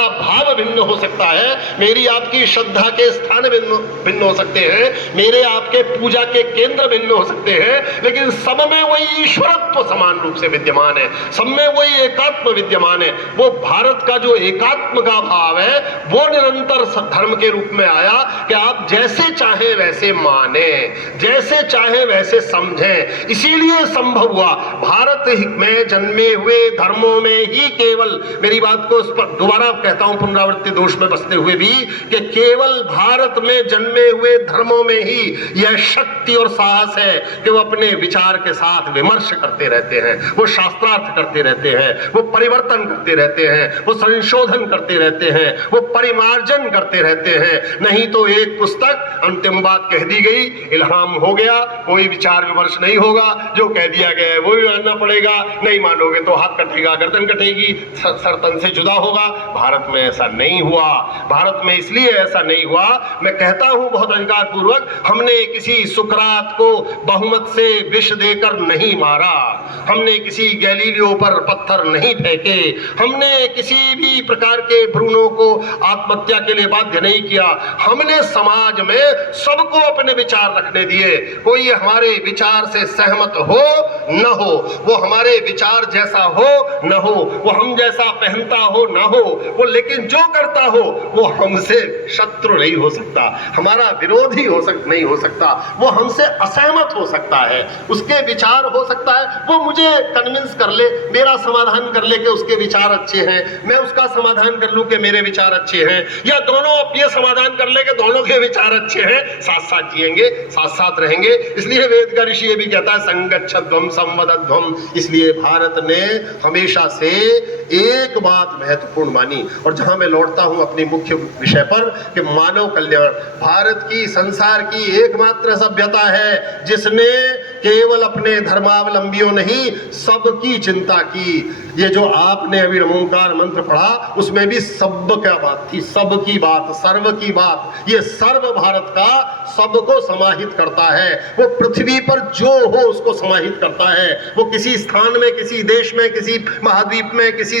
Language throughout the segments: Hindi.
मेरा भाव भिन्न हो सकता है, मेरी आपकी श्रद्धा के स्थान भिन्न हो सकते हैं, मेरे आपके पूजा के केंद्र भिन्न हो सकते हैं, लेकिन सब में वही ईश्वरत्व समान रूप से विद्यमान है, सब में वही एकात्म विद्यमान है। वो भारत का जो एकात्म का भाव है वो निरंतर धर्म के रूप में आया कि आप जैसे चाहे वैसे माने, जैसे चाहे वैसे समझें। इसीलिए संभव हुआ भारत में जन्मे हुए धर्मों में ही केवल, मेरी बात को दोबारा कहता हूं पुनरावृत्ति दोष में बसते हुए भी, कि केवल भारत में जन्मे हुए धर्मों में ही यह शक्ति और साहस है कि वो अपने विचार के साथ विमर्श करते रहते हैं, वो शास्त्रार्थ करते रहते हैं, वो परिवर्तन करते रहते हैं, वो संशोधन करते रहते हैं, वो परिमार्जन करते रहते हैं। नहीं तो एक पुस्तक अंतिम बात कह दी गई, इल्हाम हो गया, कोई विचार विमर्श नहीं होगा, जो कह दिया गया है वो भी मानना पड़ेगा, नहीं मानोगे तो हाथ कटेगा, गर्दन कटेगी, सर तन से जुदा होगा। भारत में ऐसा नहीं हुआ। भारत में इसलिए ऐसा नहीं हुआ, मैं कहता हूं बहुत अधिकार पूर्वक, हमने किसी सुकरात को बहुमत से विष देकर नहीं मारा, हमने किसी गैलीलियो पर पत्थर नहीं फेंके, हमने किसी भी प्रकार के भ्रूणों को आत्महत्या के लिए बाध्य नहीं किया। हमने समाज में सबको अपने विचार रखने दिए, कोई हमारे विचार से सहमत हो न हो, वो हमारे विचार जैसा हो न हो, वो हम जैसा पहनता हो न हो, वो लेकिन जो करता हो वो हमसे शत्रु नहीं हो सकता, हमारा विरोधी नहीं हो सकता, वो हमसे असहमत हो सकता है, उसके विचार हो सकता है वो मुझे कन्विंस कर ले, मेरा समाधान कर ले कि उसके विचार अच्छे हैं, मैं उसका समाधान कर लूं कि मेरे विचार अच्छे हैं, या दोनों ये समाधान कर ले कि दोनों के विचार अच्छे हैं, साथ साथ जिएंगे, साथ साथ रहेंगे। इसलिए वेद का ऋषि ये भी कहता है संगच्छध्वम संवदध्वम। इसलिए भारत ने हमेशा से एक बात महत्वपूर्ण मानी, और जहां मैं लौटता हूं अपनी मुख्य विषय पर कि मानव कल्याण, भारत की संसार की एकमात्र सभ्यता है जिसने केवल अपने धर्मावलंबियों नहीं सबकी चिंता की। ये जो आपने अभी ओंकार मंत्र पढ़ा उसमें भी सब क्या बात थी, सबकी बात, सर्व की बात। ये सर्व भारत का सबको समाहित करता है, वो पृथ्वी पर जो हो उसको समाहित करता है। वो किसी स्थान में, किसी देश में, किसी महाद्वीप में, किसी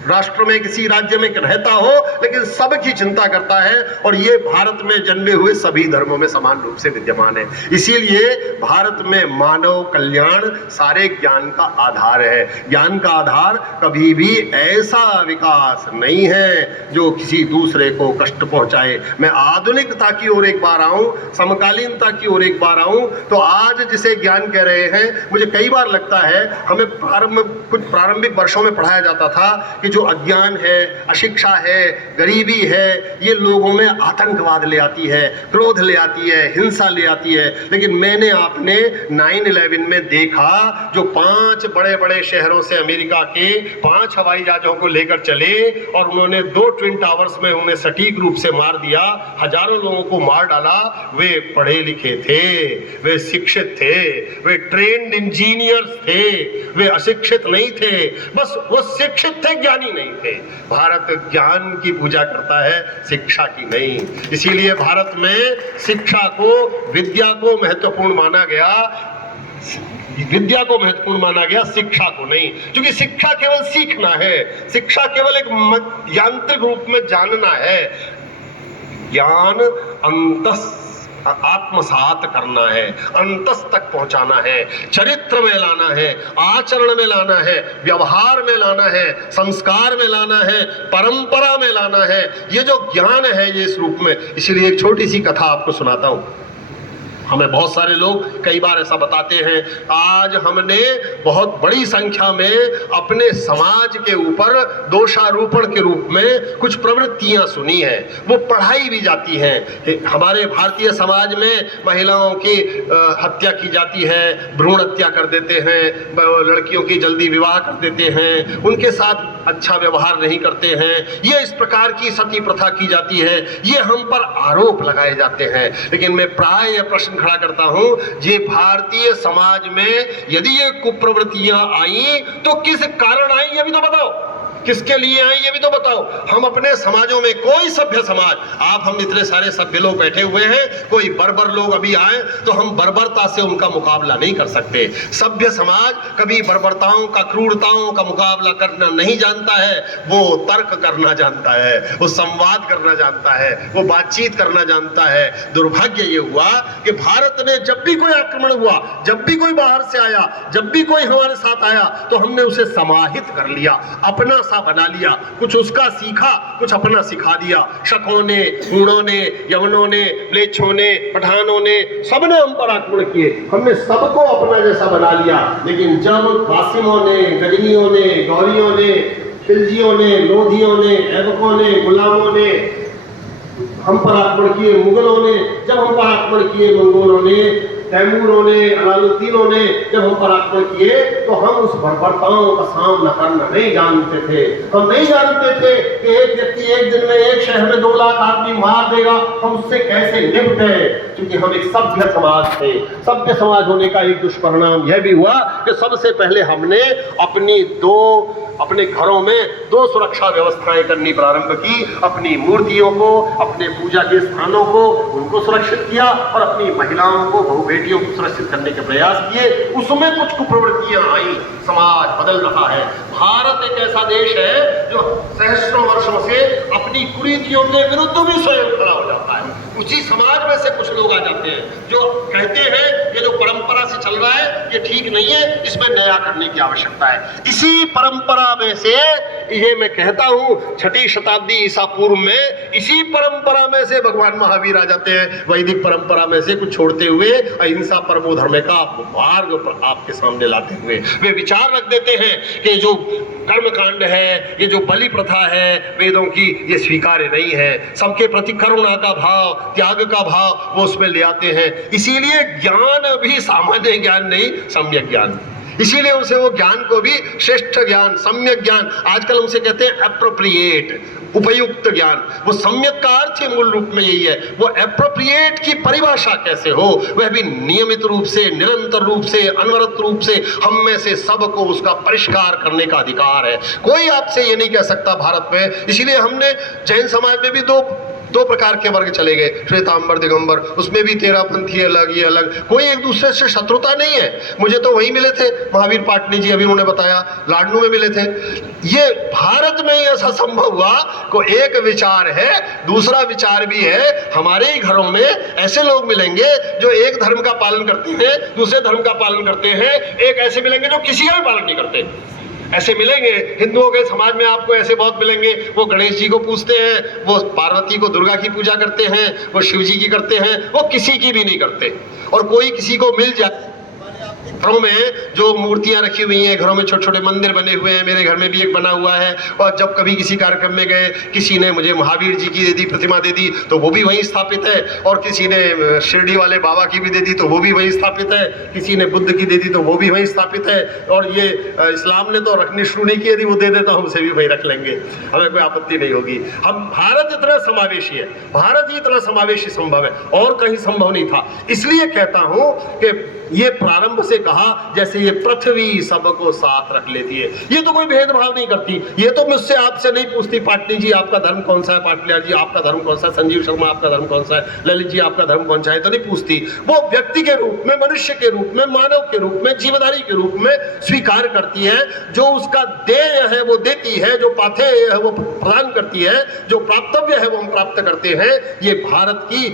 राष्ट्र में, किसी राज्य में रहता हो, लेकिन सबकी चिंता करता है, और ये भारत में जन्मे हुए सभी धर्मों में समान रूप से विद्यमान है। इसीलिए भारत में मानव कल्याण सारे ज्ञान का आधार है। ज्ञान का आधार कभी भी ऐसा विकास नहीं है जो किसी दूसरे को कष्ट पहुंचाए। मैं आधुनिकता की ओर एक बार आऊं, समकालीनता की ओर एक बार आऊं, तो आज जिसे ज्ञान कह रहे हैं, मुझे कई बार लगता है हमें कुछ प्रारंभिक वर्षों में पढ़ाया जाता था कि जो अज्ञान है, अशिक्षा है, गरीबी है, ये लोगों में आतंकवाद ले आती है, क्रोध ले आती है, हिंसा ले आती है। लेकिन मैंने आपने 9/11 में देखा, जो 5 बड़े बड़े शहरों से अमेरिका के 5 हवाई जहाजों को लेकर चले और उन्होंने 2 ट्विन टावर्स में उन्हें सटीक रूप से मार दिया, हजारों लोगों को मार डाला। वे पढ़े लिखे थे, वे शिक्षित थे, वे ट्रेन्ड इंजीनियर्स थे, वे अशिक्षित नहीं थे, बस वो शिक्षित थे, ज्ञानी नहीं थे। भारत ज्ञान की पूजा करता है, शिक्षा की नहीं। इसीलिए भारत में शिक्षा को, विद्या को महत्वपूर्ण माना गया, विद्या को महत्वपूर्ण माना गया, शिक्षा को नहीं। क्योंकि शिक्षा केवल सीखना है, शिक्षा केवल एक यांत्रिक रूप में जानना है। ज्ञान अंतस आत्मसात करना है, अंतस तक पहुंचाना है, चरित्र में लाना है, आचरण में लाना है, व्यवहार में लाना है, संस्कार में लाना है, परंपरा में लाना है। ये जो ज्ञान है ये इस रूप में। इसलिए एक छोटी सी कथा आपको सुनाता हूं। हमें बहुत सारे लोग कई बार ऐसा बताते हैं, आज हमने बहुत बड़ी संख्या में अपने समाज के ऊपर दोषारोपण के रूप में कुछ प्रवृत्तियां सुनी हैं, वो पढ़ाई भी जाती हैं। हमारे भारतीय समाज में महिलाओं की हत्या की जाती है, भ्रूण हत्या कर देते हैं, लड़कियों की जल्दी विवाह कर देते हैं, उनके साथ अच्छा व्यवहार नहीं करते हैं, ये इस प्रकार की सती प्रथा की जाती है, ये हम पर आरोप लगाए जाते हैं। लेकिन मैं प्राय यह प्रश्न खड़ा करता हूं, ये भारतीय समाज में यदि ये कुप्रवृत्तियां आई तो किस कारण आई, ये भी तो बताओ। किसके लिए आए ये भी तो बताओ। हम अपने समाजों में कोई सभ्य समाज, आप हम इतने सारे सभ्य लोग बैठे हुए हैं, कोई बर्बर लोग अभी आए तो हम बर्बरता से उनका मुकाबला नहीं कर सकते। सभ्य समाज कभी बर्बरताओं का, क्रूरताओं का मुकाबला करना नहीं जानता है, वो तर्क करना जानता है, वो संवाद करना जानता है, वो बातचीत करना जानता है। दुर्भाग्य ये हुआ कि भारत ने जब भी कोई आक्रमण हुआ, जब भी कोई बाहर से आया, जब भी कोई हमारे साथ आया तो हमने उसे समाहित कर लिया, अपना सा बना लिया, कुछ उसका सीखा, कुछ अपना सिखा दिया। शकों ने, हूणों ने, यवनों ने, म्लेच्छों ने, पठानों ने, सबने हम पर आक्रमण किए, हमने सबको अपना जैसा बना लिया। लेकिन जब कासिमों ने, गजनियों ने, गौरियों ने, खिलजियों ने, लोधियों ने, ऐबकों ने, गुलामों ने हम पर आक्रमण किए, मुगलों ने जब हम पर आक्रमण किए, मंगोलों ने, तैमूरों ने, अलाउद्दीनों ने जब हम पर आक्रमण किए तो हम उस बर्बरताओं का सामना करना नहीं जानते थे। हम नहीं जानते थे कि एक व्यक्ति एक दिन में एक शहर में 2 लाख आदमी मार देगा, हम उससे कैसे निपटे, क्योंकि हम एक सभ्य समाज थे। सभ्य समाज होने का एक दुष्परिणाम यह भी हुआ कि सबसे पहले हमने अपने घरों में 2 सुरक्षा व्यवस्थाएं करनी प्रारंभ की। अपनी मूर्तियों को, अपने पूजा के स्थानों को, उनको सुरक्षित किया और अपनी महिलाओं को, बहु बेटियों को सुरक्षित करने के प्रयास किए। उसमें कुछ कुप्रवृत्तियां आई, समाज बदल रहा है। भारत एक ऐसा देश है जो सहस्रों वर्षों से अपनी कुरीतियों के विरुद्ध भी स्वयं खड़ा हो जाता है। उसी समाज में से कुछ लोग आ जाते हैं जो कहते हैं ये जो परंपरा से चल रहा है ये ठीक नहीं है, इसमें नया करने की आवश्यकता है। इसी परंपरा में से, ये मैं कहता हूं 6ठी शताब्दी ईसा पूर्व में, इसी परंपरा में से भगवान महावीर आ जाते हैं, वैदिक परंपरा में से कुछ छोड़ते हुए अहिंसा परमो धर्म का मार्ग पर आपके सामने लाते हुए वे विचार रख देते हैं कि जो कर्मकांड है, ये जो बलि प्रथा है वेदों की, ये स्वीकार्य नहीं है। सबके प्रति करुणा का भाव, त्याग का भाव वो उसमें ले आते हैं। इसीलिए ज्ञान भी सामान्य ज्ञान नहीं, सम्यक ज्ञान, इसीलिए उसे वो ज्ञान को भी श्रेष्ठ ज्ञान, सम्यक ज्ञान, आजकल उसे कहते हैं एप्रोप्रिएट, उपयुक्त ज्ञान। वो सम्यक का अर्थ ही मूल रूप में यही है। वो एप्रोप्रिएट की परिभाषा कैसे हो, वह भी नियमित रूप से, निरंतर रूप से, अनवरत रूप से हम में से सबको उसका परिष्कार करने का अधिकार है। कोई आपसे ये नहीं कह सकता भारत में। इसीलिए हमने जैन समाज में भी दो प्रकार के वर्ग चले गए, श्वेतांबर, दिगंबर, उसमें भी 13 पंथी अलग, ये अलग, कोई एक दूसरे से शत्रुता नहीं है। मुझे तो वही मिले थे, महावीर पाटनी जी अभी उन्होंने बताया, लाडनू में मिले थे। ये भारत में ही ऐसा संभव हुआ को एक विचार है, दूसरा विचार भी है। हमारे ही घरों में ऐसे लोग मिलेंगे जो एक धर्म का पालन करते हैं, दूसरे धर्म का पालन करते हैं, एक ऐसे मिलेंगे जो किसी का भी पालन नहीं करते, ऐसे मिलेंगे। हिंदुओं के समाज में आपको ऐसे बहुत मिलेंगे, वो गणेश जी को पूजते हैं, वो पार्वती को, दुर्गा की पूजा करते हैं, वो शिव जी की करते हैं, वो किसी की भी नहीं करते। और कोई किसी को मिल जाए, घरों में जो मूर्तियां रखी हुई हैं, घरों में छोटे छोटे मंदिर बने हुए हैं, मेरे घर में भी एक बना हुआ है। और जब कभी किसी कार्यक्रम में गए, किसी ने मुझे महावीर जी की दे दी, प्रतिमा दे दी, तो वो भी वहीं स्थापित है। और किसी ने शिरडी वाले बाबा की भी दे दी तो वो भी वहीं स्थापित है। किसी ने बुद्ध की दे दी तो वो भी वहीं स्थापित है। और ये इस्लाम ने तो रखनी शुरू नहीं की, यदि वो दे दे तो हमसे भी वहीं रख लेंगे, हमें कोई आपत्ति नहीं होगी। हम, भारत इतना समावेशी है, भारत ही इतना समावेशी संभव है, और कहीं संभव नहीं था। इसलिए कहता हूं कि ये प्रारंभ से कहा जैसे ये पृथ्वी सबको साथ रख लेती है। ये तो कोई भेदभाव नहीं करती, ये तो मुझसे आपसे नहीं पूछती, पाटनी जी आपका धर्म कौन सा है, पाटलियार जी आपका धर्म कौन सा है, संजीव शर्मा आपका धर्म कौन सा है, ललित जी आपका धर्म कौन सा है, तो नहीं पूछती। वो व्यक्ति के रूप में, मनुष्य के रूप में, मानव के रूप में, जीवधारी के रूप में स्वीकार करती है। जो उसका देय है वो देती है, जो पाथेय है वो प्रदान करती है, जो प्राप्तव्य है वो हम प्राप्त करते हैं। ये भारत की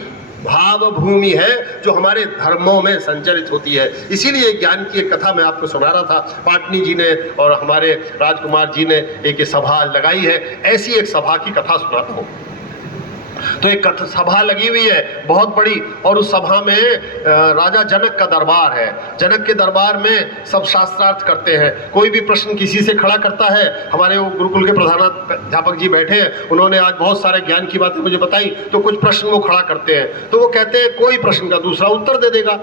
भाव भूमि है जो हमारे धर्मों में संचरित होती है। इसीलिए ज्ञान की एक कथा मैं आपको सुना रहा था, पाटनी जी ने और हमारे राजकुमार जी ने एक सभा लगाई है, ऐसी एक सभा की कथा सुनाता हूँ। तो एक सभा लगी हुई है बहुत बड़ी, और उस सभा में राजा जनक का दरबार है। जनक के दरबार में सब शास्त्रार्थ करते हैं। कोई भी प्रश्न किसी से खड़ा करता है, हमारे वो गुरुकुल के प्रधानाध्यापक जी बैठे हैं, उन्होंने आज बहुत सारे ज्ञान की बातें मुझे बताई। तो कुछ प्रश्न वो खड़ा करते हैं, तो वो कहते हैं कोई प्रश्न का दूसरा उत्तर दे देगा।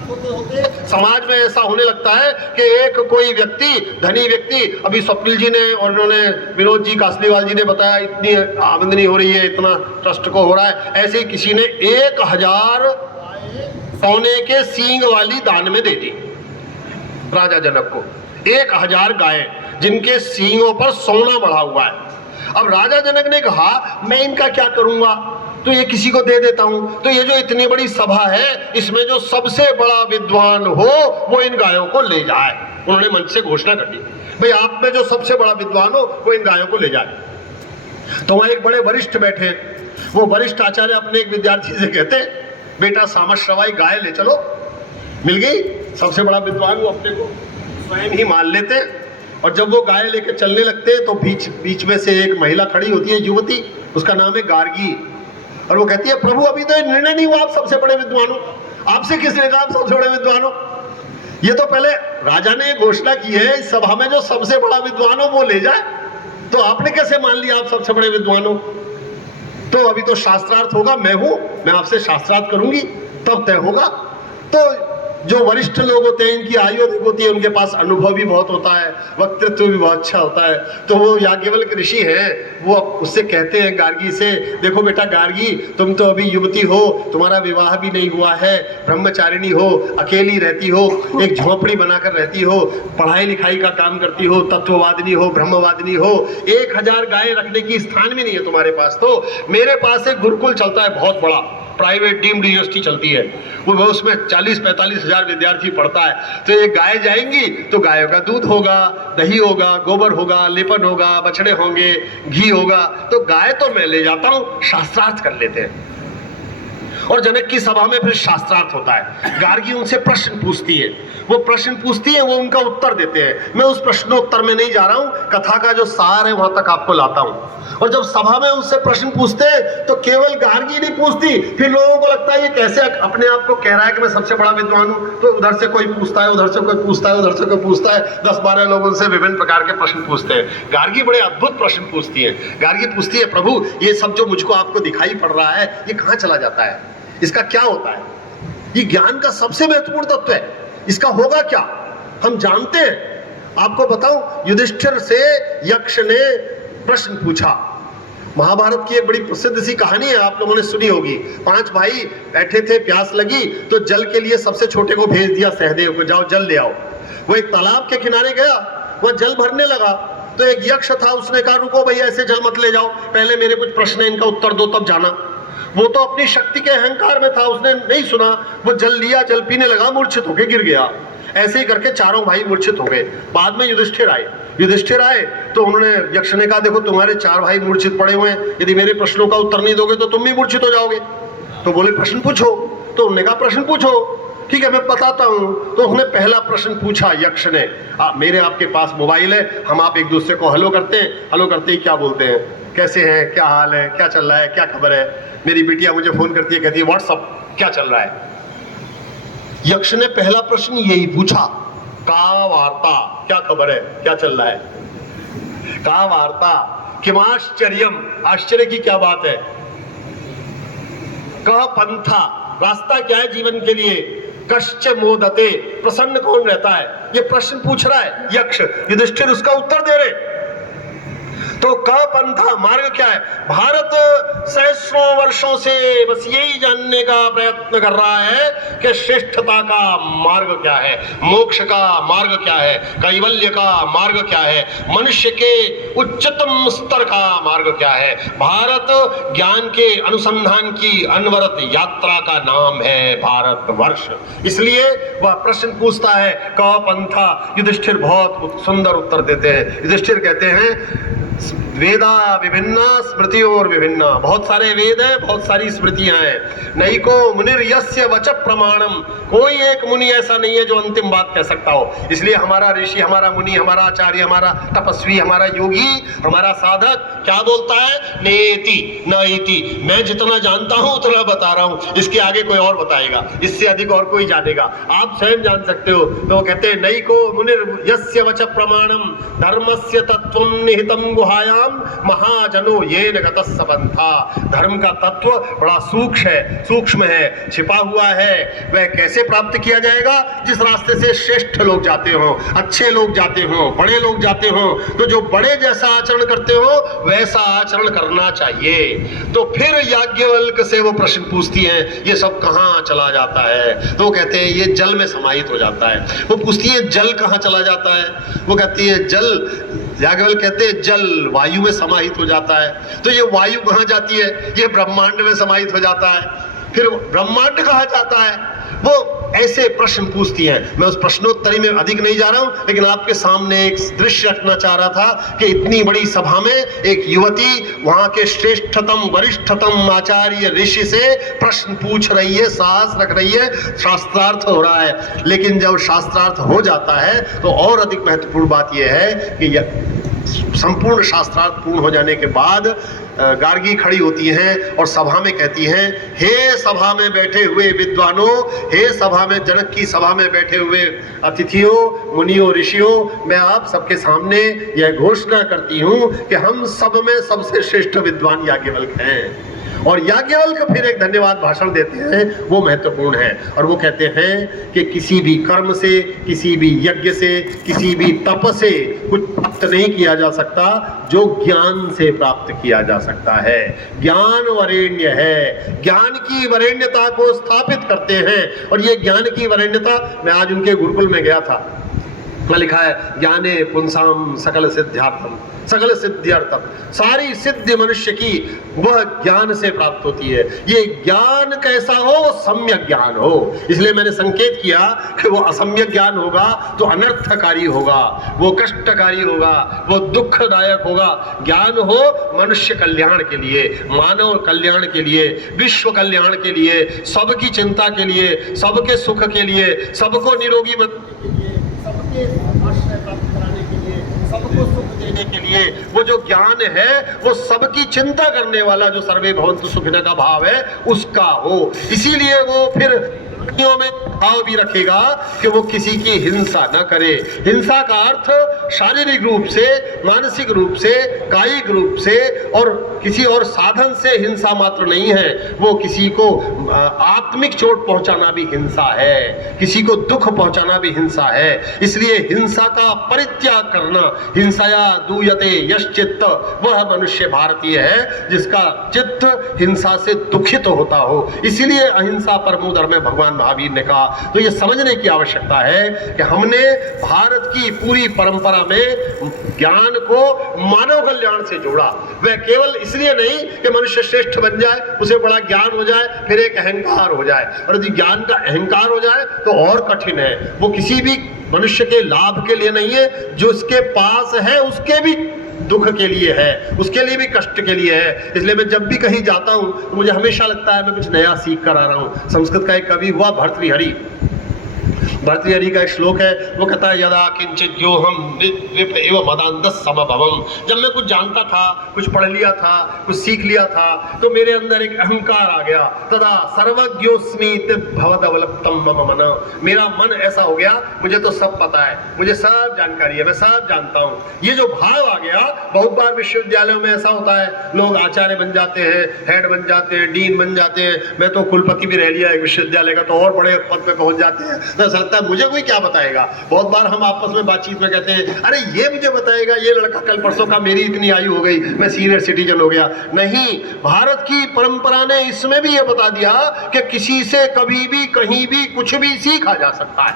होते होते समाज में ऐसा होने लगता है कि एक कोई व्यक्ति, धनी व्यक्ति, अभी स्वप्निल जी ने और उन्होंने विनोद जी कासलीवाल जी ने बताया इतनी आमदनी हो रही है, इतना ट्रस्ट को हो रहा है। ऐसे ही किसी ने 1000 सोने के सींग वाली दान में दे दी राजा जनक को, 1000 गायें। जिनके सींगों पर सोना बढ़ा हुआ है। अब राजा जनक ने कहा मैं इनका क्या करूंगा, तो ये किसी को दे देता हूं। तो ये जो इतनी बड़ी सभा है, इसमें जो सबसे बड़ा विद्वान हो वो इन गायों को ले जाए। उन्होंने मंच से घोषणा कर दी, भाई आप में जो सबसे बड़ा विद्वान हो वो इन गायों को ले जाए। तो वहां एक बड़े वरिष्ठ बैठे, वो वरिष्ठ आचार्य अपने एक विद्यार्थी से कहते, बेटा सामश्रवाई गाय ले चलो। मिल गई, सबसे बड़ा विद्वान वो अपने को स्वयं ही मान लेते। और जब वो गाय लेकर चलने लगते तो बीच में से एक महिला खड़ी होती है, युवती, उसका नाम है गार्गी। और वो कहती है प्रभु अभी तो निर्णय नहीं हुआ आप सबसे बड़े विद्वान हो, आपसे किसने कहा आप सबसे बड़े विद्वान हो? ये तो पहले राजा ने घोषणा की है इस सभा में जो सबसे बड़ा विद्वान हो वो ले जाए, तो आपने कैसे मान लिया आप सबसे बड़े विद्वान हो? तो अभी तो शास्त्रार्थ होगा, मैं आपसे शास्त्रार्थ करूंगी तब तय होगा। तो जो वरिष्ठ लोग होते हैं इनकी आयु अधिक होती है, उनके पास अनुभव भी बहुत होता है, वक्तृत्व भी बहुत अच्छा होता है। तो वो याज्ञवल्क्य ऋषि हैं, वो उससे कहते हैं गार्गी से, देखो बेटा गार्गी, तुम तो अभी युवती हो, तुम्हारा विवाह भी नहीं हुआ है, ब्रह्मचारिणी हो, अकेली रहती हो, एक झोपड़ी बनाकर रहती हो, पढ़ाई लिखाई का काम करती हो, तत्ववादिनी हो, ब्रह्मवादिनी हो, 1000 गाय रखने की स्थान भी नहीं है तुम्हारे पास। तो मेरे पास एक गुरुकुल चलता है बहुत बड़ा, प्राइवेट डीम्ड यूनिवर्सिटी चलती है, वो उसमें 40-45 हजार विद्यार्थी पढ़ता है। तो ये गाय जाएंगी तो गायों का दूध होगा, दही होगा, गोबर होगा, लेपन होगा, बछड़े होंगे, घी होगा। तो गाय तो मैं ले जाता हूं, शास्त्रार्थ कर लेते हैं। और जनक की सभा में फिर शास्त्रार्थ होता है। गार्गी उनसे प्रश्न पूछती है, वो प्रश्न पूछती है, वो उनका उत्तर देते हैं। मैं उस प्रश्नोत्तर में नहीं जा रहा हूं, कथा का जो सार है वहां तक आपको लाता हूं। और जब सभा में उससे प्रश्न पूछते हैं तो केवल गार्गी नहीं पूछती, फिर लोगों को लगता है ये कैसे अपने आप को कह रहा है कि मैं सबसे बड़ा विद्वान हूं। तो उधर से कोई पूछता है, उधर से कोई पूछता है, उधर से कोई पूछता है, 10-12 लोगों से विभिन्न प्रकार के प्रश्न पूछते हैं। गार्गी बड़े अद्भुत प्रश्न पूछती है। गार्गी पूछती है प्रभु ये सब जो मुझको आपको दिखाई पड़ रहा है ये कहां चला जाता है, इसका क्या होता है? ये ज्ञान का सबसे महत्वपूर्ण तत्व है, इसका होगा क्या हम जानते हैं। आपको बताऊं, युधिष्ठिर से यक्ष ने प्रश्न पूछा। महाभारत की एक बड़ी प्रसिद्ध सी कहानी है, आप लोगों ने सुनी होगी। 5 भाई बैठे थे, प्यास लगी तो जल के लिए सबसे छोटे को भेज दिया सहदेव को, जाओ जल ले आओ। वो एक तालाब के किनारे गया, वह जल भरने लगा तो एक यक्ष था, उसने कहा रुको भैया ऐसे जल मत ले जाओ, पहले मेरे कुछ प्रश्न है, इनका उत्तर दो तब जाना। वो तो अपनी शक्ति के अहंकार में था, उसने नहीं सुना, वो जल लिया, जल पीने लगा, मूर्छित होकर गिर गया। ऐसे ही करके चारों भाई मूर्छित हो गए। बाद में युधिष्ठिर आए तो उन्होंने यक्ष ने कहा देखो तुम्हारे 4 भाई मूर्छित पड़े हुए हैं, यदि मेरे प्रश्नों का उत्तर नहीं दोगे तो तुम भी मूर्छित हो जाओगे। तो बोले प्रश्न पूछो। तो उन्होंने कहा प्रश्न पूछो, ठीक है मैं बताता हूं। तो उन्होंने पहला प्रश्न पूछा यक्ष ने, मेरे आपके पास मोबाइल है, हम आप एक दूसरे को हेलो करते हैं, हेलो करते ही क्या बोलते हैं, कैसे हैं, क्या हाल है, क्या चल रहा है, क्या खबर है। मेरी बिटिया मुझे फोन करती है, कहती है व्हाट्सअप क्या चल रहा है। यक्ष ने पहला प्रश्न यही पूछा, का वार्ता, क्या खबर है, क्या चल रहा है। का वार्ता किमाश्चर्यम, आश्चर्य की क्या बात है। कह पंथा, रास्ता क्या है जीवन के लिए। कश्च मोदते, प्रसन्न कौन रहता है। ये प्रश्न पूछ रहा है यक्ष, युधिष्ठिर उसका उत्तर दे रहे। तो का पंथा, मार्ग क्या है। भारत सहस्रों वर्षों से बस यही जानने का प्रयत्न कर रहा है कि श्रेष्ठता का मार्ग क्या है, मोक्ष का मार्ग क्या है, कैवल्य का मार्ग क्या है, मनुष्य के उच्चतम स्तर का मार्ग क्या है। भारत ज्ञान के अनुसंधान की अनवरत यात्रा का नाम है भारतवर्ष। इसलिए वह प्रश्न पूछता है का पंथा। युधिष्ठिर बहुत सुंदर उत्तर देते हैं। युधिष्ठिर कहते हैं वेदा विभिन्ना स्मृतियों और विभिन्ना, बहुत सारे वेद हैं, बहुत सारी स्मृतियां हैं। नहीं को मुनिर यस्य वच प्रमाणम, कोई एक मुनि ऐसा नहीं है जो अंतिम बात कह सकता हो। इसलिए हमारा ऋषि, हमारा मुनि, हमारा आचार्य, हमारा तपस्वी, हमारा योगी, हमारा साधक क्या बोलता है, नेति न इति, मैं जितना जानता हूं उतना बता रहा हूं, इसके आगे कोई और बताएगा, इससे अधिक और कोई जानेगा, आप स्वयं जान सकते हो। तो वो कहते हैं नहीं को मुनिर यस्य वच प्रमाणम धर्मस्य तत्वं निहितं गुहायाम महाजनो येन गतः सबंधा। धर्म का तत्व बड़ा सूक्ष्म है, छिपा हुआ है। वह कैसे प्राप्त किया जाएगा? जिस रास्ते से श्रेष्ठ लोग जाते हो, अच्छे लोग जाते हो, बड़े लोग जाते हो, तो जो बड़े जैसा आचरण करते हो वैसा आचरण करना चाहिए। तो फिर याज्ञवल्क्य से वो प्रश्न पूछती हैं, ये सब कहाँ चला जाता है? तो वो कहते हैं ये जल में समाहित हो जाता है। वो पूछती है जल कहाँ चला जाता है? वो कहती है जल, याज्ञवल्क्य कहते हैं जल वायु में समाहित हो जाता है। तो ये वायु कहाँ जाती है? ये ब्रह्मांड में समाहित हो जाता है। फिर ब्रह्मांड कहाँ जाता है? वो ऐसे प्रश्न पूछती हैं। मैं उस प्रश्नोत्तरी में अधिक नहीं जा रहा हूं, लेकिन आपके सामने एक दृश्य रखना चाह रहा था कि इतनी बड़ी सभा में एक युवती वहां के श्रेष्ठतम वरिष्ठतम आचार्य ऋषि से प्रश्न पूछ रही है, साहस रख रही है, शास्त्रार्थ हो रहा है। लेकिन जब शास्त्रार्थ हो जाता है तो और अधिक महत्वपूर्ण बात यह है कि संपूर्ण शास्त्रार्थ पूर्ण हो जाने के बाद गार्गी खड़ी होती हैं और सभा में कहती हैं, हे सभा में बैठे हुए विद्वानों, हे सभा में, जनक की सभा में बैठे हुए अतिथियों, मुनियों, ऋषियों, मैं आप सबके सामने यह घोषणा करती हूं कि हम सब में सबसे श्रेष्ठ विद्वान याज्ञवल्क्य हैं। और याज्ञवल्क्य फिर एक धन्यवाद भाषण देते हैं, वो महत्वपूर्ण है। और वो कहते हैं कि किसी भी कर्म से, किसी भी यज्ञ से, किसी भी तप से कुछ प्राप्त नहीं किया जा सकता जो ज्ञान से प्राप्त किया जा सकता है। ज्ञान वरेण्य है, ज्ञान की वरेण्यता को स्थापित करते हैं। और ये ज्ञान की वरेण्यता, मैं आज उनके गुरुकुल में गया था, वहाँ लिखा है ज्ञाने पुंसाम सकल सिद्ध्यार्थम, सकल सिद्ध्यर्थम, सारी सिद्धि मनुष्य की वह ज्ञान से प्राप्त होती है। ये ज्ञान कैसा हो? वो सम्यक ज्ञान हो। इसलिए मैंने संकेत किया कि वो असम्यक ज्ञान होगा तो अनर्थकारी होगा, वो कष्टकारी होगा, वो दुखदायक होगा। ज्ञान हो मनुष्य कल्याण के लिए, मानव कल्याण के लिए, विश्व कल्याण के लिए, सबकी चिंता के लिए, सबके सुख के लिए, सबको निरोगी आश्रय प्राप्त कराने के लिए, सबको सुख देने के लिए, वो जो ज्ञान है वो सबकी चिंता करने वाला, जो सर्वे भवन्तु सुखिनः का भाव है उसका हो। इसीलिए वो फिर में भाव भी रखेगा कि वो किसी की हिंसा न करे। हिंसा का अर्थ शारीरिक रूप से, मानसिक रूप से, कायिक रूप से और किसी और साधन से हिंसा मात्र नहीं है, वो किसी को आत्मिक चोट पहुंचाना भी हिंसा है, किसी को दुख पहुंचाना भी हिंसा है। इसलिए हिंसा का परित्याग करना, हिंसाया दूयते यश्चित्त, वह मनुष्य भारतीय है जिसका चित्त हिंसा से दुखित होता हो। इसीलिए अहिंसा परमो धर्म है भगवान महावीर ने कहा। तो ये समझने की आवश्यकता है कि हमने भारत की पूरी परंपरा में ज्ञान को मानव कल्याण से जोड़ा। वह केवल इसलिए नहीं कि मनुष्य श्रेष्ठ बन जाए, उसे बड़ा ज्ञान हो जाए, फिर एक अहंकार हो जाए। और यदि ज्ञान का अहंकार हो जाए तो और कठिन है। वो किसी भी मनुष्य के लाभ के लिए नहीं है, जो उसके पास है उसके भी दुख के लिए है, उसके लिए भी कष्ट के लिए है। इसलिए मैं जब भी कहीं जाता हूं तो मुझे हमेशा लगता है मैं कुछ नया सीख कर आ रहा हूं। संस्कृत का एक कवि हुआ भर्तृहरि, भर्तृहरि का एक श्लोक है, वो कहता है यदा किंचित योहम विप एव मदान्धः समभवम्। जब मैं कुछ जानता था, कुछ पढ़ लिया था, कुछ सीख लिया था, तो मेरे अंदर एक अहंकार आ गया। तदा सर्वज्ञोस्मि भवदवलप्तम मम मन, मेरा मन ऐसा हो गया मुझे तो सब पता है, मुझे सब जानकारी है, मैं सब जानता हूँ। ये जो भाव आ गया, बहुत बार विश्वविद्यालयों में ऐसा होता है, लोग आचार्य बन जाते हैं, हेड बन जाते हैं, डीन बन जाते हैं। मैं तो कुलपति भी रह लिया एक विश्वविद्यालय का, तो और बड़े पद पे पहुंच जाते हैं। तो लगता है मुझे कोई क्या बताएगा। बहुत बार हम आपस में बातचीत में कहते हैं, अरे ये मुझे बताएगा, ये लड़का कल परसों का, मेरी इतनी आयु हो गई, मैं सीनियर सिटीजन हो गया। नहीं, भारत की परंपरा ने इसमें भी ये बता दिया कि किसी से कभी भी कहीं भी कुछ भी सीखा जा सकता है,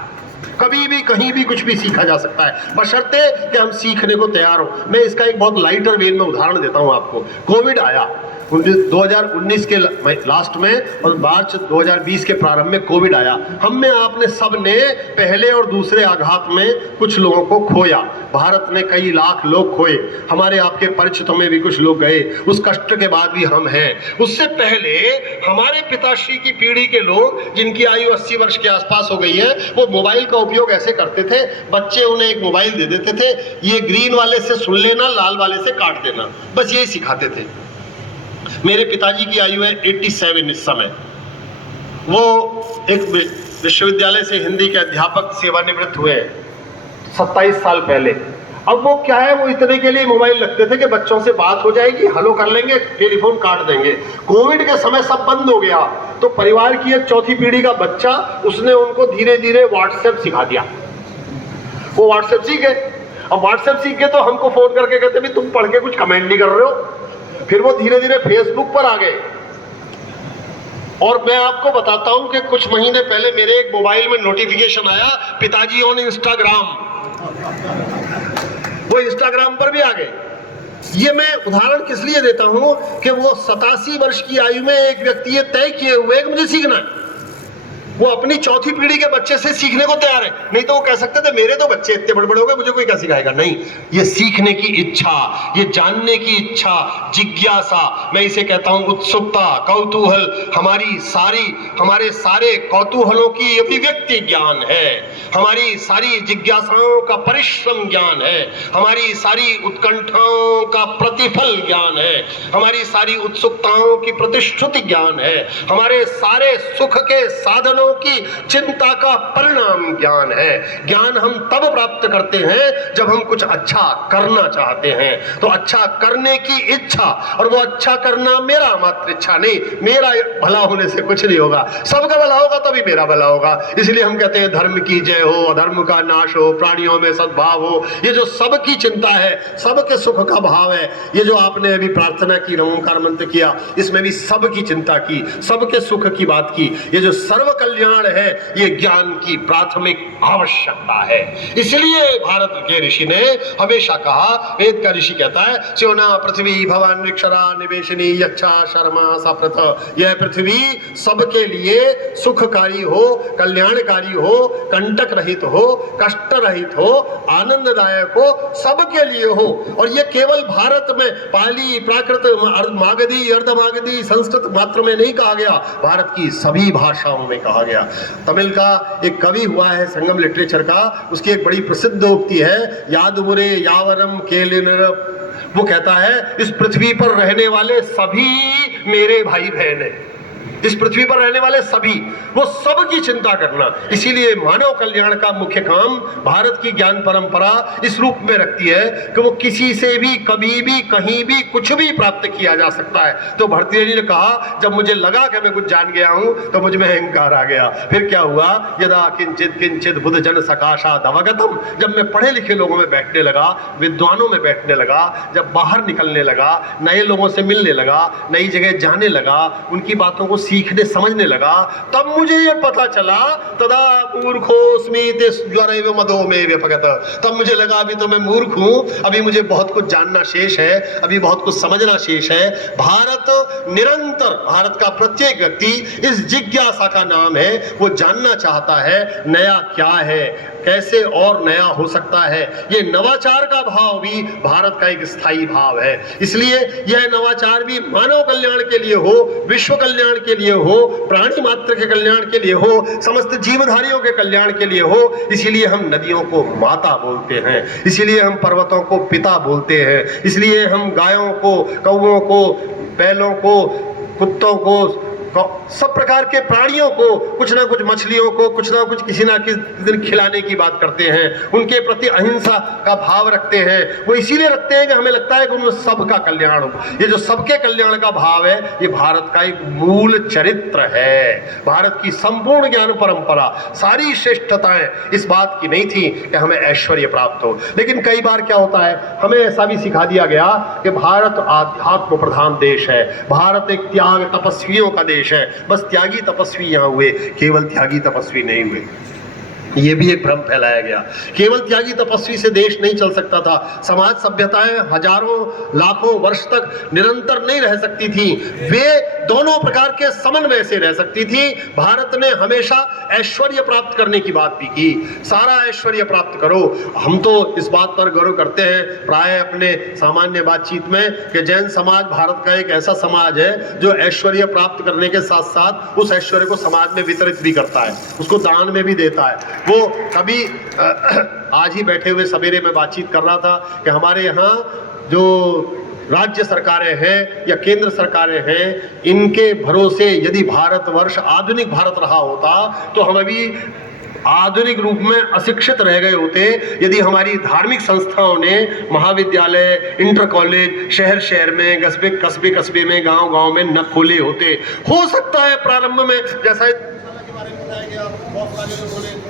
कभी भी कहीं भी कुछ भी सीखा जा सकता है, बशर्ते कि हम सीखने को तैयार हो। मैं इसका एक बहुत लाइटर वेन में उदाहरण देता हूं आपको। कोविड आया 2019 के लास्ट में और मार्च 2020 के प्रारंभ में कोविड आया। हम में आपने सब ने पहले और दूसरे आघात में कुछ लोगों को खोया। भारत ने कई लाख लोग खोए, हमारे आपके परिचितों में भी कुछ लोग गए। उस कष्ट के बाद भी हम हैं। उससे पहले हमारे पिताश्री की पीढ़ी के लोग जिनकी आयु 80 वर्ष के आसपास हो गई है, वो मोबाइल का उपयोग ऐसे करते थे, बच्चे उन्हें एक मोबाइल दे देते थे, ये ग्रीन वाले से सुन लेना, लाल वाले से काट देना, बस यही सिखाते थे। मेरे पिताजी की आयु है 87 इस समय। वो एक विश्वविद्यालय से हिंदी के अध्यापक सेवानिवृत्त हुए 27 साल पहले। अब वो क्या है, वो इतने के लिए मोबाइल रखते थे कि बच्चों से बात हो जाएगी, हेलो कर लेंगे, टेलीफोन काट देंगे। कोविड के समय सब बंद हो गया, तो परिवार की एक चौथी पीढ़ी का बच्चा, उसने उनको धीरे धीरे व्हाट्सएप सिखा दिया। वो व्हाट्सएप सीख गए। अब व्हाट्सएप सीख गए तो हमको फोन करके कहते भी तुम पढ़ के कुछ कमेंट नहीं कर रहे हो। फिर वो धीरे धीरे फेसबुक पर आ गए। और मैं आपको बताता हूं कि कुछ महीने पहले मेरे एक मोबाइल में नोटिफिकेशन आया, पिताजी ऑन इंस्टाग्राम। वो इंस्टाग्राम पर भी आ गए। ये मैं उदाहरण किस लिए देता हूं कि वो 87 वर्ष की आयु में एक व्यक्ति ये तय किए हुए कि मुझे सीखना है। वो अपनी चौथी पीढ़ी के बच्चे से सीखने को तैयार है। नहीं तो वो कह सकते थे मेरे तो बच्चे इतने बड़े बड़े हो गए, मुझे कोई क्या सिखाएगा। नहीं, ये सीखने की इच्छा, ये जानने की इच्छा, जिज्ञासा, मैं इसे कहता हूं उत्सुकता, कौतूहल, हमारे सारे कौतूहलों की अभिव्यक्ति ज्ञान है। हमारी सारी जिज्ञासाओं का परिश्रम ज्ञान है। हमारी सारी उत्कंठाओं का प्रतिफल ज्ञान है। हमारी सारी उत्सुकताओं की प्रतिश्रुति ज्ञान है। हमारे सारे सुख के साधनों की चिंता का परिणाम ज्ञान है। ज्ञान हम तब प्राप्त करते हैं जब हम कुछ अच्छा करना चाहते हैं। तो अच्छा करने की इच्छा, और वो अच्छा करना मेरा मात्र इच्छा नहीं, मेरा भला होने से कुछ नहीं होगा, सबका भला होगा तभी मेरा भला होगा। इसलिए हम कहते हैं धर्म की जय हो, अधर्म का नाश हो, प्राणियों में सद्भाव हो। ये जो सबकी चिंता है, सबके सुख का भाव है, ये जो आपने अभी प्रार्थना की, ओंकार मंत्र किया, इसमें भी सबकी चिंता की, सबके सुख की बात की। ये जो सर्व कल्याण है, ये ज्ञान की प्राथमिक आवश्यकता है। इसलिए भारत के ऋषि ने हमेशा कहा, वेद का ऋषि कहता है, स्योना पृथ्वी भवन ऋक्षरा निवेशनी यच्छा शर्मा सप्रथ। यह पृथ्वी सबके लिए सुखकारी हो, कल्याणकारी हो, कंटक रहित हो, कष्ट रहित हो, आनंददायक हो, सबके लिए हो। और यह केवल भारत में पाली, प्राकृत, मागधी, अर्धमागधी, संस्कृत मात्र में नहीं कहा गया, भारत की सभी भाषाओं में कहा गया। तमिल का एक कवि हुआ है संगम लिटरेचर का, उसकी एक बड़ी प्रसिद्ध उक्ति है, यादमुरे यावरम केलिनर। वो कहता है, इस पृथ्वी पर रहने वाले सभी मेरे भाई बहन हैं। इस पृथ्वी पर रहने वाले सभी, वो सब की चिंता करना। इसीलिए मानव कल्याण का मुख्य काम भारत की ज्ञान परंपरा इस रूप में रखती है कि वो किसी से भी, कभी भी, कहीं भी कुछ भी प्राप्त किया जा सकता है। तो भारतीय जी ने कहा, जब मुझे लगा कि मैं कुछ जान गया हूं तो मुझ में अहंकार आ गया। फिर क्या हुआ, यदा किंचित किंचित बुद्ध जन सकाशा दवगतम। जब मैं पढ़े लिखे लोगों में बैठने लगा, विद्वानों में बैठने लगा, जब बाहर निकलने लगा, नए लोगों से मिलने लगा, नई जगह जाने लगा, उनकी बातों को सीखने समझने लगा, तब मुझे ये पता चला, तदा मूर्खोस्मि ज्वरैव मदो मे व्यपगत। तब मुझे लगा अभी तो मैं मूर्ख हूं, अभी मुझे बहुत कुछ जानना शेष है, अभी बहुत कुछ समझना शेष है। भारत निरंतर, भारत का प्रत्येक व्यक्ति इस जिज्ञासा का नाम है, वो जानना चाहता है नया क्या है, कैसे और नया हो सकता है। ये नवाचार का भाव भी भारत का एक स्थायी भाव है। इसलिए यह नवाचार भी मानव कल्याण के लिए हो, विश्व कल्याण के लिए हो, प्राणी मात्र के कल्याण के लिए हो, समस्त जीवधारियों के कल्याण के लिए हो। इसीलिए हम नदियों को माता बोलते हैं, इसीलिए हम पर्वतों को पिता बोलते हैं, इसलिए हम गायों को, कौओं को, बैलों को, कुत्तों को, सब प्रकार के प्राणियों को, कुछ ना कुछ मछलियों को, कुछ ना कुछ किसी ना किसी दिन खिलाने की बात करते हैं, उनके प्रति अहिंसा का भाव रखते हैं। वो इसीलिए रखते हैं कि हमें लगता है कि उनमें सबका कल्याण हो। ये जो सबके कल्याण का भाव है, ये भारत का एक मूल चरित्र है। भारत की संपूर्ण ज्ञान परंपरा, सारी श्रेष्ठताएं इस बात की नहीं थी कि हमें ऐश्वर्य प्राप्त हो। लेकिन कई बार क्या होता है, हमें ऐसा भी सिखा दिया गया कि भारत आध्यात्म प्रधान देश है, भारत एक त्याग तपस्वियों का देश है। बस त्यागी तपस्वी यहां हुए, केवल त्यागी तपस्वी नहीं हुए। ये भी एक भ्रम फैलाया गया। केवल त्यागी तपस्वी से देश नहीं चल सकता था। समाज सभ्यताएं हजारों लाखों वर्ष तक निरंतर नहीं रह सकती थी, वे दोनों प्रकार के समन्वय से रह सकती थी। भारत ने हमेशा ऐश्वर्य प्राप्त करने की बात भी की, सारा ऐश्वर्य प्राप्त करो। हम तो इस बात पर गौरव करते हैं प्राय अपने सामान्य बातचीत में कि जैन समाज भारत का एक ऐसा समाज है जो ऐश्वर्य प्राप्त करने के साथ साथ उस ऐश्वर्य को समाज में वितरित भी करता है, उसको दान में भी देता है। वो कभी आज ही बैठे हुए सवेरे में बातचीत कर रहा था कि हमारे यहाँ जो राज्य सरकारें हैं या केंद्र सरकारें हैं, इनके भरोसे यदि भारतवर्ष आधुनिक भारत रहा होता तो हम अभी आधुनिक रूप में अशिक्षित रह गए होते यदि हमारी धार्मिक संस्थाओं ने महाविद्यालय, इंटर कॉलेज शहर शहर में, कस्बे कस्बे कस्बे में, गांव गांव में न खोले होते। हो सकता है प्रारंभ में जैसा के बारे में बताया गया, बहुत सारे लोगों ने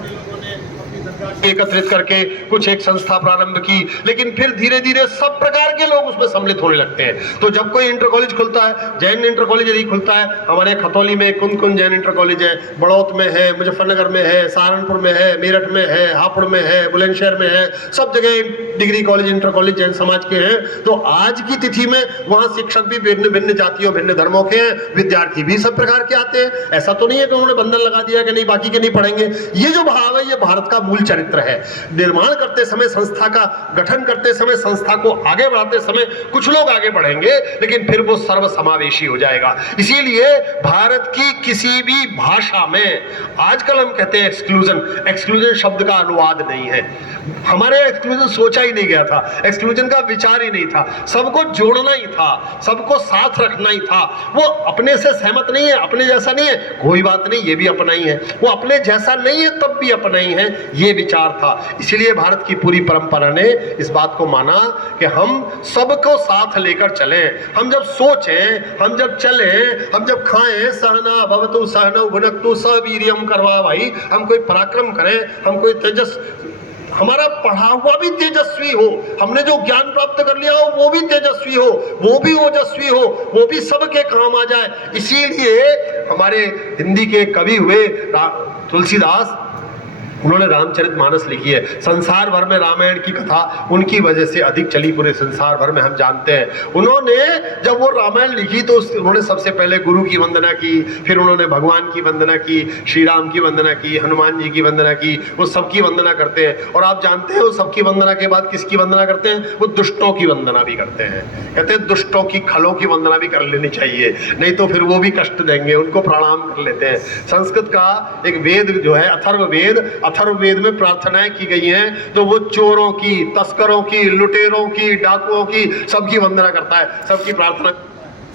एकत्रित करके कुछ एक संस्था प्रारंभ की, लेकिन फिर धीरे धीरे सब प्रकार के लोग उसमें सम्मिलित होने लगते हैं। तो जब कोई इंटर कॉलेज खुलता है, जैन इंटर कॉलेज यदि खुलता है, हमारे खतौली में कुन जैन इंटर कॉलेज है, बड़ौत में है, मुजफ्फरनगर में है, सहारनपुर में है, मेरठ में है, हापुड़ में है, बुलंदशहर में है, सब जगह degree college, inter college Jain समाज के हैं। तो आज की तिथि में वहां शिक्षक भी भिन्न भिन्न जातियों, भिन्न धर्मों के हैं, विद्यार्थी भी सब प्रकार के आते हैं। ऐसा तो नहीं है कि उन्होंने बंधन लगा दिया कि नहीं बाकी के नहीं पढ़ेंगे। ये जो भाव है ये भारत का मूल चरित्र है। निर्माण करते समय, संस्था का गठन करते समय, संस्था को आगे बढ़ाते समय कुछ लोग आगे बढ़ेंगे, लेकिन फिर वो सर्व समावेशी हो जाएगा। इसीलिए भारत की किसी भी भाषा में आजकल हम कहते हैं एक्सक्लूजन शब्द का अनुवाद नहीं है। हमारे एक्सक्लूजन सोचा ही नहीं गया था, एक्सक्लूजन का विचार ही नहीं था। सबको जोड़ना ही था, सबको साथ रखना ही था। वो अपने से सहमत नहीं है, अपने जैसा नहीं है, कोई बात नहीं, ये भी अपना ही है। वो अपने जैसा नहीं है तब भी अपना ही है, ये विचार था। इसीलिए भारत की पूरी परंपरा ने इस बात को माना कि हम सबको साथ लेकर चलें। हम जब सोचें, हम जब चलें, हम जब खाएं, सहना भवतु सहनौ भुनक्तु सवीर्यम करवा भाई, हम कोई पराक्रम करें, हम कोई तेजस, हमारा पढ़ा हुआ भी तेजस्वी हो, हमने जो ज्ञान प्राप्त कर लिया हो वो भी तेजस्वी हो, वो भी ओजस्वी हो, वो भी सबके काम आ जाए। इसीलिए हमारे हिंदी के कवि हुए तुलसीदास, उन्होंने रामचरितमानस लिखी है। संसार भर में रामायण की कथा उनकी वजह से अधिक चली, पूरे संसार भर में हम जानते हैं। उन्होंने जब वो रामायण लिखी तो उन्होंने सबसे पहले गुरु की वंदना की, फिर उन्होंने भगवान की वंदना की, श्री राम की वंदना की, हनुमान जी की वंदना की। वो सबकी वंदना करते हैं। और आप जानते हैं वो सबकी वंदना के बाद किसकी वंदना करते हैं? वो दुष्टों की वंदना भी करते हैं। कहते हैं दुष्टों की खलों की वंदना भी कर लेनी चाहिए, नहीं तो फिर वो भी कष्ट देंगे, उनको प्रणाम कर लेते हैं। संस्कृत का एक वेद जो है अथर्ववेद में प्रार्थनाएं की गई हैं, तो वो चोरों की, तस्करों की, लुटेरों की, डाकुओं की सबकी वंदना करता है, सबकी प्रार्थना।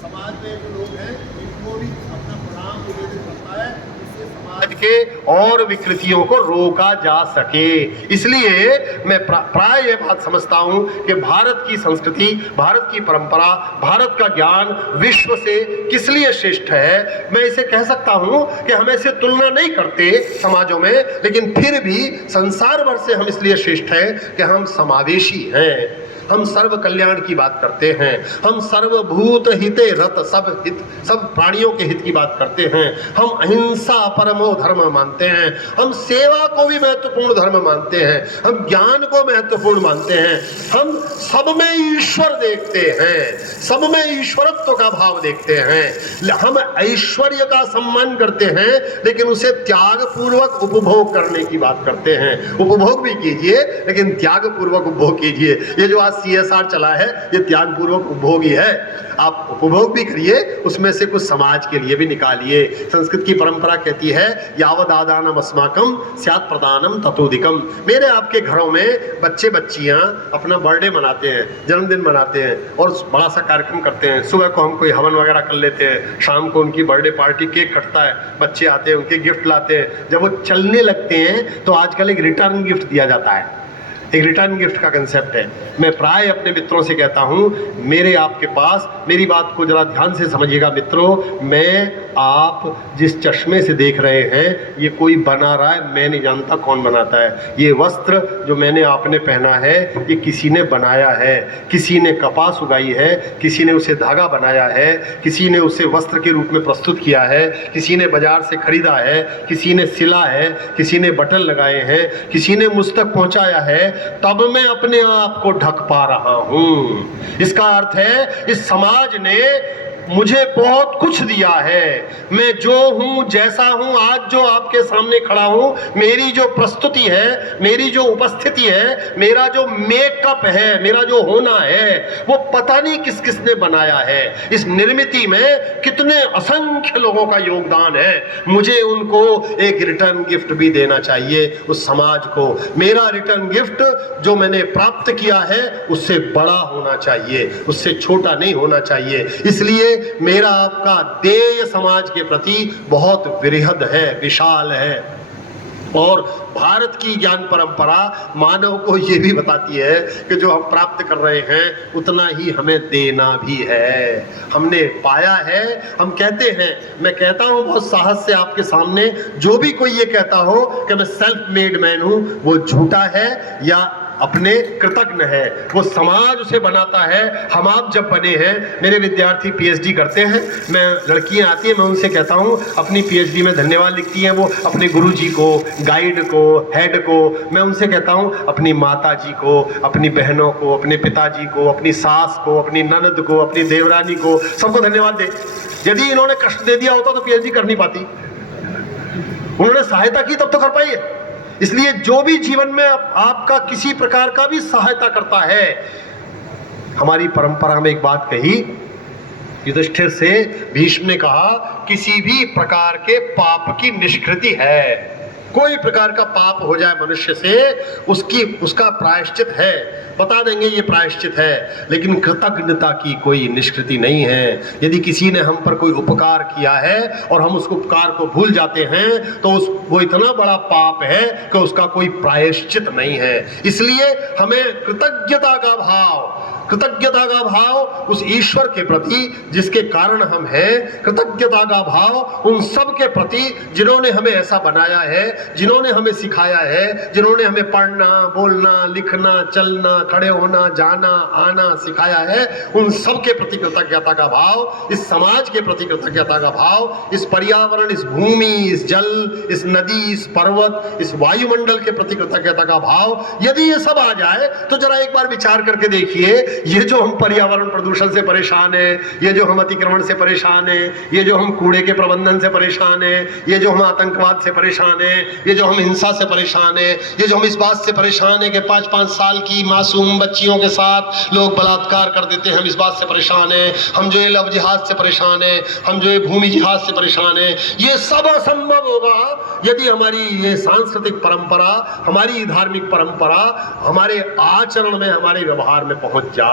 समाज में जो लोग हैं इनको भी अपना प्रणाम निवेदित करता है, इससे समाज के और विकृतियों को रोका जा सके। इसलिए मैं प्राय ये बात समझता हूं कि भारत की संस्कृति, भारत की परंपरा, भारत का ज्ञान विश्व से किस लिए श्रेष्ठ है। मैं इसे कह सकता हूं कि हम ऐसे तुलना नहीं करते समाजों में, लेकिन फिर भी संसार भर से हम इसलिए श्रेष्ठ हैं कि हम समावेशी हैं। हम सर्व कल्याण की बात करते हैं, हम सर्वभूत हिते रत, सब प्राणियों के हित की बात करते हैं। हम अहिंसा परमो धर्म मानते हैं, हम सेवा को भी महत्वपूर्ण धर्म मानते हैं, हम ज्ञान को महत्वपूर्ण मानते हैं। हम सब में ईश्वर देखते हैं, सब में ईश्वरत्व का भाव देखते हैं। हम ऐश्वर्य का सम्मान करते हैं, लेकिन उसे त्याग पूर्वक उपभोग करने की बात करते हैं। उपभोग भी कीजिए, लेकिन त्याग पूर्वक उपभोग कीजिए। ये जो CSR चला है ये त्याग पूर्वक उपभोग ही है। आप उपभोग भी करिए, उसमें से कुछ समाज के लिए भी निकालिए। संस्कृत की परंपरा कहती है यावदादानम अस्माकम स्यात् प्रदानम ततोधिकम। मेरे आपके घरों में बच्चे बच्चियां अपना बर्थडे मनाते हैं, जन्मदिन मनाते हैं और बड़ा सा कार्यक्रम करते हैं। सुबह को हम कोई हवन वगैरह कर लेते हैं, शाम को उनकी बर्थडे पार्टी, केक कटता है, बच्चे आते हैं, उनके गिफ्ट लाते हैं। जब वो चलने लगते हैं तो आजकल एक रिटर्न गिफ्ट दिया जाता है, एक रिटर्न गिफ्ट का कंसेप्ट है। मैं प्राय अपने मित्रों से कहता हूं, मेरे आपके पास, मेरी बात को जरा ध्यान से समझिएगा मित्रों, मैं आप जिस चश्मे से देख रहे हैं ये कोई बना रहा है, मैं नहीं जानता कौन बनाता है। ये वस्त्र जो मैंने आपने पहना है ये किसी ने बनाया है, किसी ने कपास उगाई है, किसी ने उसे धागा बनाया है, किसी ने उसे वस्त्र के रूप में प्रस्तुत किया है, किसी ने बाजार से खरीदा है, किसी ने सिला है, किसी ने बटन लगाए हैं, किसी ने मुझ तक पहुंचाया है, तब मैं अपने आप को ढक पा रहा हूं। इसका अर्थ है इस समाज ने मुझे बहुत कुछ दिया है। मैं जो हूं, जैसा हूं, आज जो आपके सामने खड़ा हूं, मेरी जो प्रस्तुति है, मेरी जो उपस्थिति है, मेरा जो मेकअप है, मेरा जो होना है, वो पता नहीं किस किसने बनाया है। इस निर्मिति में कितने असंख्य लोगों का योगदान है। मुझे उनको एक रिटर्न गिफ्ट भी देना चाहिए उस समाज को। मेरा रिटर्न गिफ्ट जो मैंने प्राप्त किया है उससे बड़ा होना चाहिए, उससे छोटा नहीं होना चाहिए। इसलिए मेरा आपका देय समाज के प्रति बहुत वृहद है, विशाल है। और भारत की ज्ञान परंपरा मानव को ये भी बताती है कि जो हम प्राप्त कर रहे हैं उतना ही हमें देना भी है। हमने पाया है, हम कहते हैं, मैं कहता हूं बहुत साहस से आपके सामने, जो भी कोई ये कहता हो कि मैं सेल्फ मेड मैन हूं, वो झूठा है या अपने कृतज्ञ है। वो समाज उसे बनाता है। हम आप जब बने हैं, मेरे विद्यार्थी पीएचडी करते हैं, मैं लड़कियां आती हैं, मैं उनसे कहता हूं अपनी पीएचडी में धन्यवाद लिखती हैं वो अपने गुरुजी को, गाइड को, हेड को। मैं उनसे कहता हूं अपनी माता जी को, अपनी बहनों को, अपने पिताजी को, अपनी सास को, अपनी ननद को, अपनी देवरानी को, सबको धन्यवाद दे। यदि इन्होंने कष्ट दे दिया होता तो पीएचडी कर नहीं पाती। उन्होंने सहायता की तब तो कर पाई है। इसलिए जो भी जीवन में आपका किसी प्रकार का भी सहायता करता है, हमारी परंपरा में एक बात कही, युधिष्ठिर से भीष्म ने कहा, किसी भी प्रकार के पाप की निष्कृति है। कोई प्रकार का पाप हो जाए मनुष्य से, उसका प्रायश्चित है, बता देंगे ये प्रायश्चित है, लेकिन कृतज्ञता की कोई निष्कृति नहीं है। यदि किसी ने हम पर कोई उपकार किया है और हम उस उपकार को भूल जाते हैं तो वो इतना बड़ा पाप है कि उसका कोई प्रायश्चित नहीं है। इसलिए हमें कृतज्ञता का भाव उस ईश्वर के प्रति जिसके कारण हम हैं, कृतज्ञता का भाव उन सब के प्रति जिन्होंने हमें ऐसा बनाया है, जिन्होंने हमें सिखाया है, जिन्होंने हमें पढ़ना, बोलना, लिखना, चलना, खड़े होना, जाना, आना सिखाया है, उन सब के प्रति कृतज्ञता का भाव, इस समाज के प्रति कृतज्ञता का भाव, इस पर्यावरण, इस भूमि, इस जल, इस नदी, इस पर्वत, इस वायुमंडल के प्रति कृतज्ञता का भाव, यदि ये सब आ जाए तो जरा एक बार विचार करके देखिए, ये जो हम पर्यावरण प्रदूषण से परेशान है, ये जो हम अतिक्रमण से परेशान है, ये जो हम कूड़े के प्रबंधन से परेशान है, ये जो हम आतंकवाद से परेशान है, ये जो हम हिंसा से परेशान है, ये जो हम इस बात से परेशान है कि 5-5 साल की मासूम बच्चियों के साथ लोग बलात्कार कर देते हैं, हम इस बात से परेशान है, हम जो ये लव जिहाद से परेशान है, हम जो ये भूमि जिहाद से परेशान है, ये सब असंभव होगा यदि हमारी ये सांस्कृतिक परंपरा, हमारी धार्मिक परंपरा हमारे आचरण में, हमारे व्यवहार में पहुंच जाए,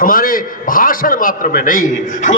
हमारे भाषण मात्र में नहीं।